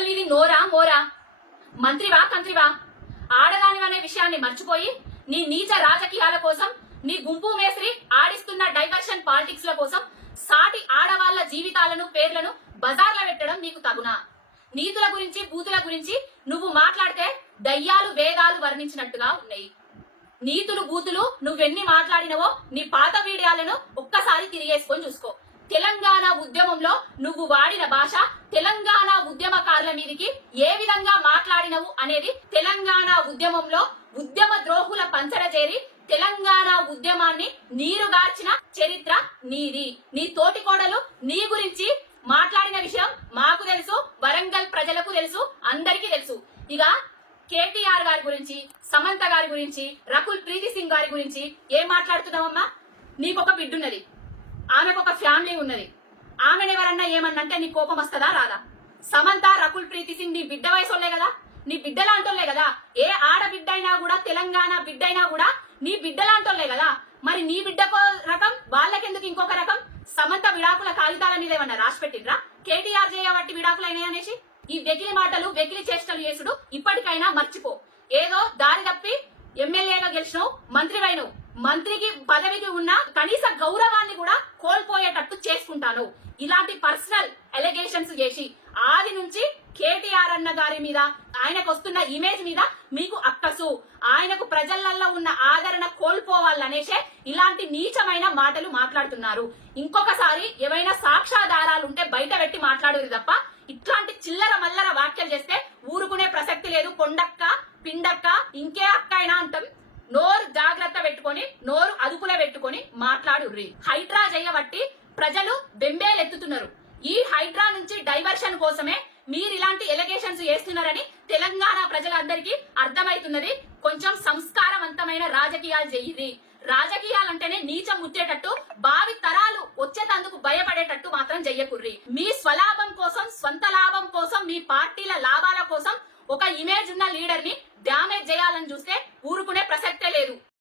అసలు ఇది నోరా మోరా? మంత్రివా కంత్రివా? ఆడదానివనే విషయాన్ని మర్చిపోయి నీ నీచ రాజకీయాల కోసం నీ గుంపు మేస్త్రి ఆడిస్తున్న డైవర్షన్ పాలిటిక్స్ ల కోసం సాటి ఆడవాళ్ళ జీవితాలను పేర్లను బజార్లో పెట్టడం నీకు తగునా? నీతుల గురించి బూతుల గురించి నువ్వు మాట్లాడితే దయ్యాలు వేదాలు వర్ణించినట్టుగా ఉన్నాయి. నీతులు బూతులు నువ్వెన్ని మాట్లాడినవో నీ పాత వీడియాలను ఒక్కసారి తిరిగేసుకొని చూసుకో. తెలంగాణ ఉద్యమంలో నువ్వు వాడిన భాష తెలంగాణ మాట్లాడినవు అనేది తెలంగాణ ఉద్యమంలో ఉద్యమ ద్రోహుల పంచర చేరి తెలంగాణ ఉద్యమాన్ని నీరుగార్చిన చరిత్ర నీది. నీ తోటి కోడలు నీ గురించి మాట్లాడిన విషయం మాకు తెలుసు వరంగల్ ప్రజలకు తెలుసు అందరికీ తెలుసు. ఇక కేటీఆర్ గారి గురించి సమంత గారి గురించి రకుల్ ప్రీతి సింగ్ గారి గురించి ఏం మాట్లాడుతున్నావమ్మా? నీకొక బిడ్డున్నది ఆమెకు ఒక ఫ్యామిలీ ఉన్నది. ఆమెను ఎవరన్నా ఏమన్నంటే నీ కోపం వస్తుందా రాదా? సమంత రకుల్ ప్రీతి సింగ్ నీ బిడ్డ వయసు కదా. నీ బిడ్డలాంటోళ్ళే కదా. ఏ ఆడబిడ్డ అయినా కూడా తెలంగాణ బిడ్డ అయినా కూడా నీ బిడ్డలాంటోళ్ళే కదా. మరి నీ బిడ్డకో రకం వాళ్ళకెందుకు ఇంకొక రకం? సమంత విడాకుల కాగితాల మీద ఏమన్నా రాసి పెట్టిండ్రా? కేటీఆర్ చేయబట్టి విడాకులు అయినాయి అనేసి? ఈ వెకిలి మాటలు వెకిలి చేష్టలు చేసుడు ఇప్పటికైనా మర్చిపో. ఏదో దారి తప్పి ఎమ్మెల్యేగా గెలిచినావు మంత్రివైనవు. మంత్రికి పదవికి ఉన్న కనీస గౌరవాన్ని కూడా కోల్పోయేటట్టు చేసుకుంటాను. ఇలాంటి పర్సనల్ ఎలిగేషన్స్ చేసి ఆది నుంచి కేటీఆర్ అన్న గారి మీద ఆయనకు వస్తున్న ఇమేజ్ మీద మీకు అక్కసు. ఆయనకు ప్రజలల్లో ఉన్న ఆదరణ కోల్పోవాలనేసే ఇలాంటి నీచమైన మాటలు మాట్లాడుతున్నారు. ఇంకొకసారి ఏవైనా సాక్ష్యాధారాలు ఉంటే బయట పెట్టి మాట్లాడరు తప్ప ఇట్లాంటి చిల్లర మల్లర వ్యాఖ్యలు చేస్తే ఊరుకునే ప్రసక్తి లేదు. కొండక్క పిండక్క ఇంకే అక్క అయినా అంటాం నోరు జాగ్రత్త పెట్టుకొని నోరు అదుపులో పెట్టుకొని మాట్లాడుర్రి. హైడ్రా చేయబట్టి ప్రజలు బెంబేలెత్తుతున్నారు. ఈ హైడ్రా నుంచి డైవర్షన్ కోసమే మీరు ఇలాంటి ఎలిగేషన్స్ చేస్తున్నారని తెలంగాణ ప్రజలందరికీ అర్థమైతున్నది కొంచెం సంస్కారవంతమైన రాజకీయాలు చెయ్యిరి రాజకీయాలంటేనే నీచం ముచ్చేటట్టు భావి తరాలు వచ్చేటందుకు భయపడేటట్టు మాత్రం చెయ్యకుర్రి. మీ స్వలాభం కోసం స్వంత లాభం కోసం మీ పార్టీల లాభాల కోసం ఒక ఇమేజ్ ఉన్న లీడర్ని డ్యామేజ్ చేయాలని చూస్తే ఊరుకునే ప్రసక్తే లేదు.